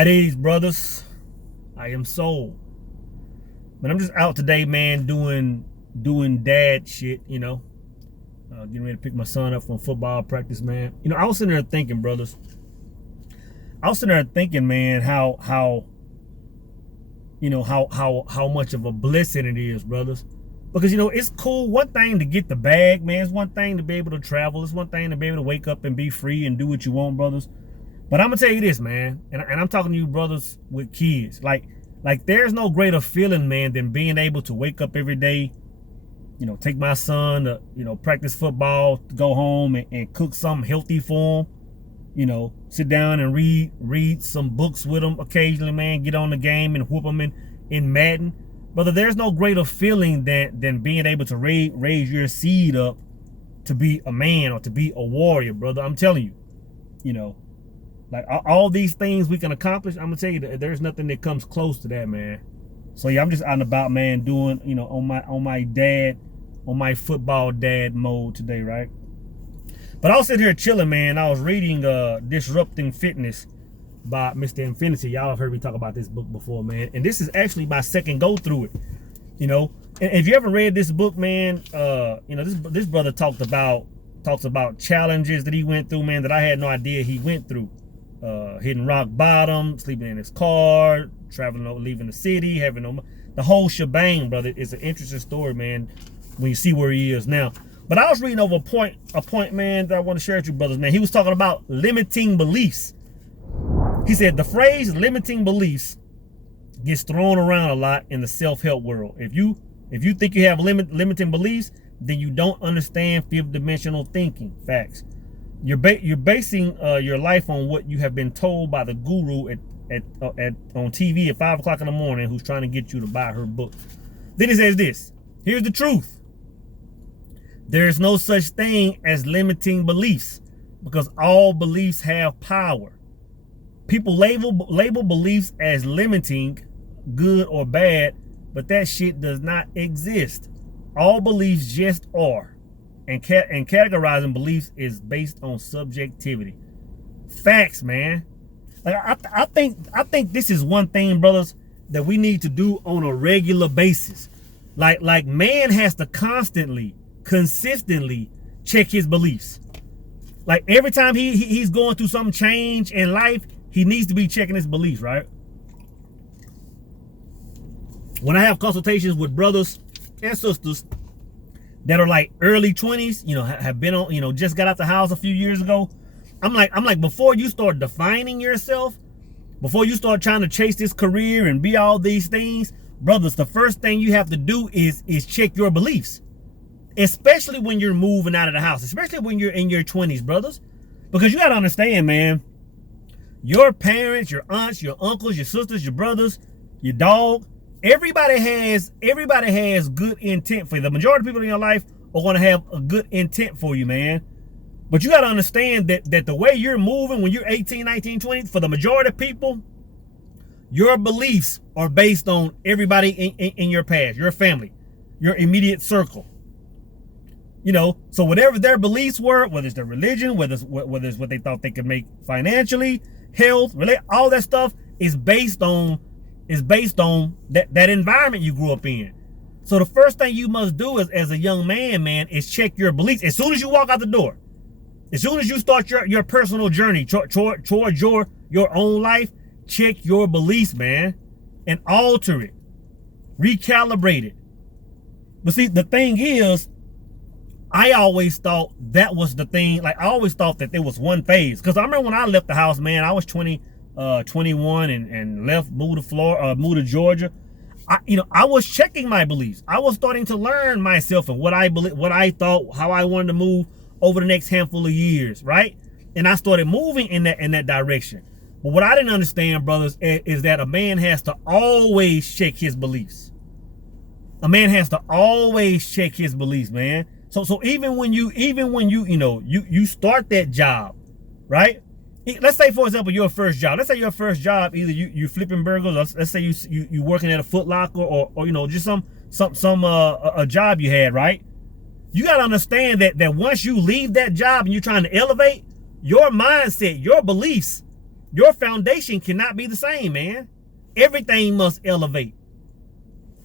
At ease, brothers. I am soul. But I'm just out today, man, doing dad shit, getting ready to pick my son up from football practice, man. I was sitting there thinking, brothers. I was sitting there thinking, man, how much of a blessing it is, brothers. Because it's cool. One thing to get the bag, man. It's one thing to be able to travel. It's one thing to be able to wake up and be free and do what you want, brothers. But I'm gonna tell you this, man, and I'm talking to you brothers with kids. Like there's no greater feeling, man, than being able to wake up every day, take my son to, practice football, to go home and cook something healthy for him, sit down and read some books with him occasionally, man, get on the game and whoop them in Madden. Brother, there's no greater feeling than being able to raise your seed up to be a man or to be a warrior, brother. I'm telling you, like all these things we can accomplish, I'm gonna tell you that there's nothing that comes close to that, man. So yeah, I'm just out and about, man, doing, on my football dad mode today, right? But I was sitting here chilling, man. I was reading Disrupting Fitness by Mr. Infinity. Y'all have heard me talk about this book before, man. And this is actually my second go through it. And if you ever read this book, man, this brother talks about challenges that he went through, man, that I had no idea he went through. Hitting rock bottom, sleeping in his car, traveling, leaving the city, having the whole shebang, brother. It's an interesting story, man, when you see where he is now. But I was reading over a point, man, that I want to share with you, brothers, man. He was talking about limiting beliefs. He said the phrase limiting beliefs gets thrown around a lot in the self-help world. If you think you have limiting beliefs, then you don't understand fifth dimensional thinking. Facts. You're basing your life on what you have been told by the guru on TV at 5 o'clock in the morning, who's trying to get you to buy her book. Then he says this. Here's the truth. There is no such thing as limiting beliefs, because all beliefs have power. People label beliefs as limiting, good or bad, but that shit does not exist. All beliefs just are. And categorizing beliefs is based on subjectivity. Facts, man. Like I think this is one thing, brothers, that we need to do on a regular basis. Like man has to consistently check his beliefs. Like every time he's going through some change in life, he needs to be checking his beliefs, right? When I have consultations with brothers and sisters that are like early 20s, have been on, just got out the house a few years ago, I'm like, before you start defining yourself, before you start trying to chase this career and be all these things, brothers, the first thing you have to do is check your beliefs, especially when you're moving out of the house, especially when you're in your 20s, brothers, because you got to understand, man, your parents, your aunts, your uncles, your sisters, your brothers, your dog, everybody has good intent for you. The majority of people in your life are going to have a good intent for you, man. But you got to understand that the way you're moving when you're 18, 19, 20, for the majority of people, your beliefs are based on everybody in your past, your family, your immediate circle. So whatever their beliefs were, whether it's their religion, whether it's what they thought they could make financially, health, all that stuff is based on that environment you grew up in. So the first thing you must do as a young man, is check your beliefs. As soon as you walk out the door, as soon as you start your personal journey towards your own life, check your beliefs, man, and alter it, recalibrate it. But see, the thing is, I always thought that was the thing. Like I always thought that there was one phase. Because I remember when I left the house, man, I was 21 and left, moved to Georgia. I was checking my beliefs. I was starting to learn myself and what I believe, what I thought, how I wanted to move over the next handful of years, right? And I started moving in that direction. But what I didn't understand, brothers, is that a man has to always check his beliefs. A man has to always check his beliefs, man. So even when you start that job, right? Let's say, for example, your first job. Let's say your first job, either you flipping burgers, or let's say you working at a Foot Locker, or just some a job you had, right? You gotta understand that once you leave that job and you're trying to elevate, your mindset, your beliefs Your foundation cannot be the same, man. Everything must elevate.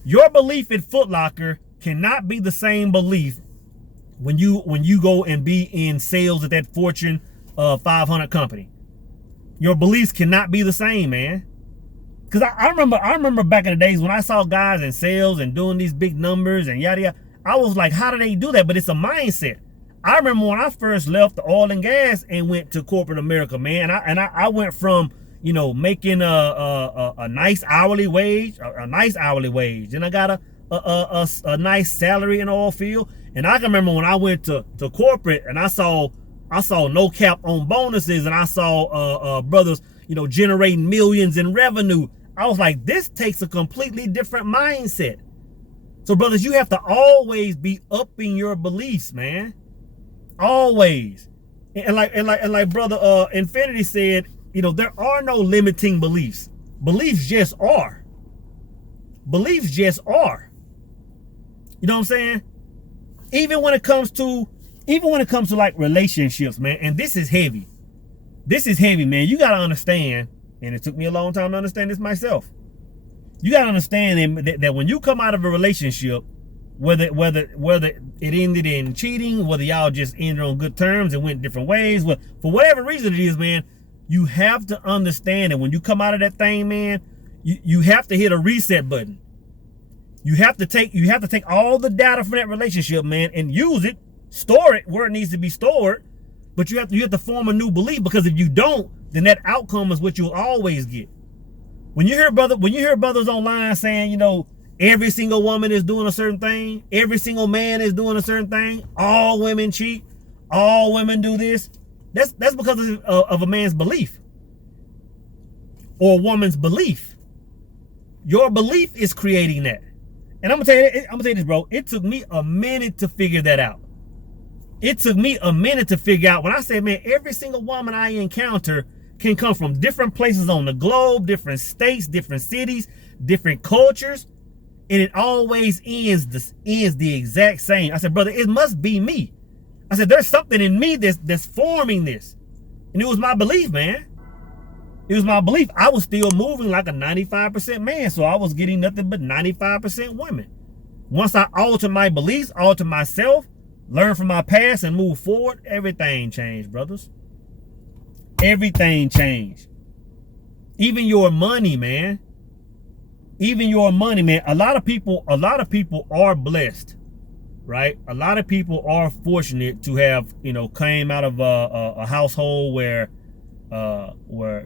Your belief at Foot Locker cannot be the same belief when you go and be in sales at that Fortune 500 company. Your beliefs cannot be the same, man. Because I remember back in the days when I saw guys in sales and doing these big numbers and yada yada, I was like, how do they do that? But it's a mindset. I remember when I first left the oil and gas and went to corporate America, man. I went from, you know, making a nice hourly wage, Then I got a nice salary in the oil field. And I can remember when I went to corporate and I saw no cap on bonuses, and I saw brothers, you know, generating millions in revenue. I was like, this takes a completely different mindset. So brothers, you have to always be upping your beliefs, man. Always. And like brother Infinity said, you know, there are no limiting beliefs. Beliefs just are. Beliefs just are. You know what I'm saying? Even when it comes to like relationships, man, and this is heavy. This is heavy, man. You gotta understand, and it took me a long time to understand this myself. You gotta understand that when you come out of a relationship, whether it ended in cheating, whether y'all just ended on good terms and went different ways, for whatever reason it is, man, you have to understand that when you come out of that thing, man, you have to hit a reset button. You have to take all the data from that relationship, man, and use it, store it where it needs to be stored. But you have to form a new belief, because if you don't, then that outcome is what you'll always get. When you hear brothers online saying, you know, every single woman is doing a certain thing, every single man is doing a certain thing, all women cheat, all women do this, that's because of a man's belief or a woman's belief. Your belief is creating that. And I'm gonna tell you this, bro. It took me a minute to figure that out. It took me a minute to figure out when I say, man, every single woman I encounter can come from different places on the globe, different states, different cities, different cultures, and it always ends the exact same. I said, brother, it must be me. I said, there's something in me that's forming this. And it was my belief, man. It was my belief. I was still moving like a 95% man, so I was getting nothing but 95% women. Once I altered my beliefs, altered myself, learned from my past, and moved forward, everything changed, brothers. Everything changed. Even your money, man. Even your money, man. A lot of people are blessed, right? A lot of people are fortunate to have, you know, came out of a household where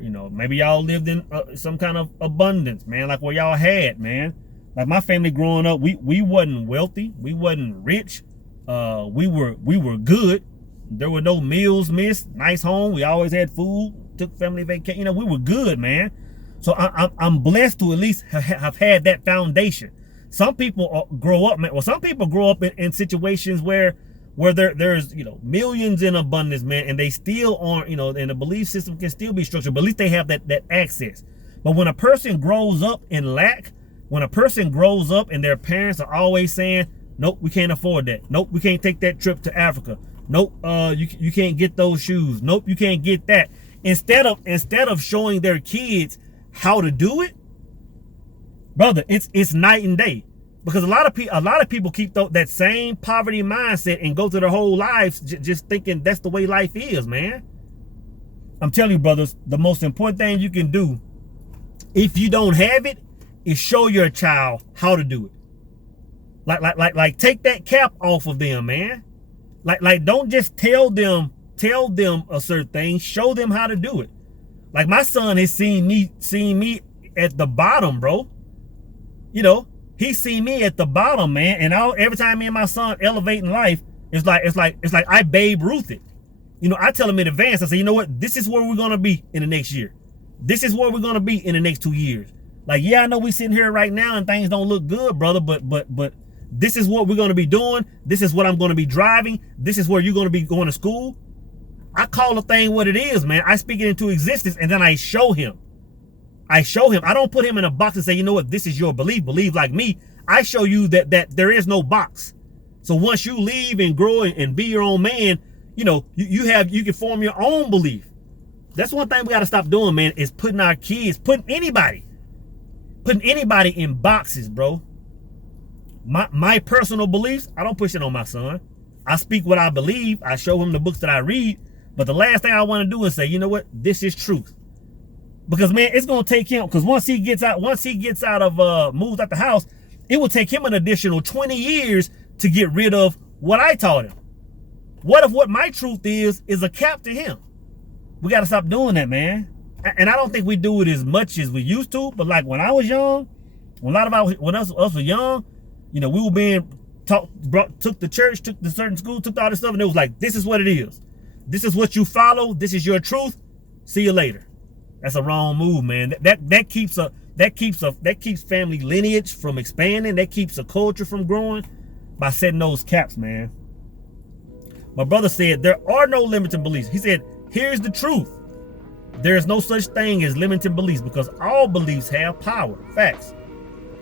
you know, maybe y'all lived in some kind of abundance, man, like where y'all had, man. Like my family growing up, we wasn't wealthy, we wasn't rich, we were good. There were no meals missed, nice home, we always had food, took family vacation, you know, we were good, man. So I'm blessed to at least have had that foundation. Some people grow up, man. Well, some people grow up in situations where there's, you know, millions in abundance, man, and they still aren't, you know, and the belief system can still be structured, but at least they have that access. But when a person grows up in lack, when a person grows up and their parents are always saying, nope, we can't afford that. Nope, we can't take that trip to Africa. Nope, you can't get those shoes. Nope, you can't get that. Instead of showing their kids how to do it, brother, it's night and day. Because a lot of people keep that same poverty mindset and go through their whole lives just thinking that's the way life is, man. I'm telling you, brothers, the most important thing you can do, if you don't have it, is show your child how to do it. Like take that cap off of them, man. Like don't just tell them a certain thing, show them how to do it. Like my son has seen me at the bottom, bro. You know, he's seen me at the bottom, man. And every time me and my son elevate in life, it's like I Babe Ruth it. You know, I tell him in advance, I say, you know what, this is where we're gonna be in the next year. This is where we're gonna be in the next 2 years. Like, yeah, I know we sitting here right now and things don't look good, brother, but this is what we're gonna be doing. This is what I'm gonna be driving. This is where you're gonna be going to school. I call the thing what it is, man. I speak it into existence, and then I show him. I don't put him in a box and say, you know what, this is your belief. Believe like me. I show you that there is no box. So once you leave and grow and be your own man, you know, you can form your own belief. That's one thing we got to stop doing, man, is putting our kids, putting anybody in boxes, bro. My personal beliefs, I don't push it on my son. I speak what I believe. I show him the books that I read. But the last thing I want to do is say, you know what? This is truth. Because, man, it's going to take him, because once he gets out of, moves out the house, it will take him an additional 20 years to get rid of what I taught him. What if what my truth is a cap to him? We got to stop doing that, man. And I don't think we do it as much as we used to. But like when I was young, when us were young, you know, we were being taught, took to church, took to certain school, took all this stuff, and it was like, this is what it is. This is what you follow. This is your truth. See you later. That's a wrong move, man. That keeps family lineage from expanding. That keeps a culture from growing by setting those caps, man. My brother said there are no limiting beliefs. He said, here's the truth. There is no such thing as limiting beliefs because all beliefs have power. Facts.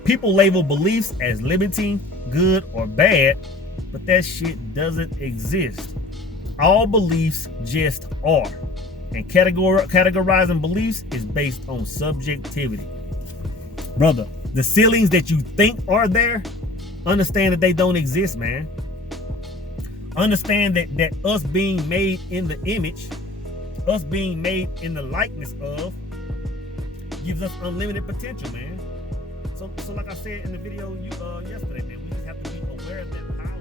People label beliefs as limiting, good, or bad, but that shit doesn't exist. All beliefs just are. And categorizing beliefs is based on subjectivity. Brother, the ceilings that you think are there, understand that they don't exist, man. Understand that us being made in the image, us being made in the likeness of, gives us unlimited potential, man. So like I said in the video yesterday, man, we just have to be aware of that power.